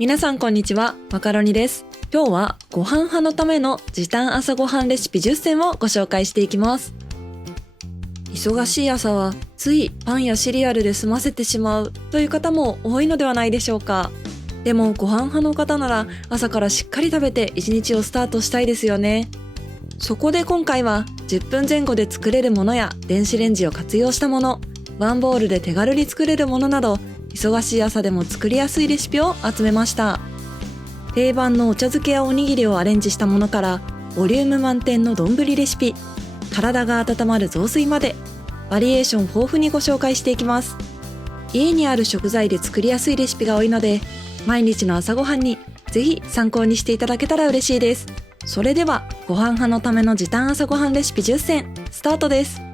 皆さんこんにちは、マカロニです。今日はご飯派のための時短朝ごはんレシピ10選をご紹介していきます。忙しい朝はついパンやシリアルで済ませてしまうという方も多いのではないでしょうか。でもご飯派の方なら朝からしっかり食べて一日をスタートしたいですよね。そこで今回は10分前後で作れるものや電子レンジを活用したもの、ワンボウルで手軽に作れるものなど忙しい朝でも作りやすいレシピを集めました。定番のお茶漬けやおにぎりをアレンジしたものからボリューム満点の丼レシピ、体が温まる雑炊までバリエーション豊富にご紹介していきます。家にある食材で作りやすいレシピが多いので毎日の朝ごはんにぜひ参考にしていただけたら嬉しいです。それではご飯派のための時短朝ごはんレシピ10選スタートです。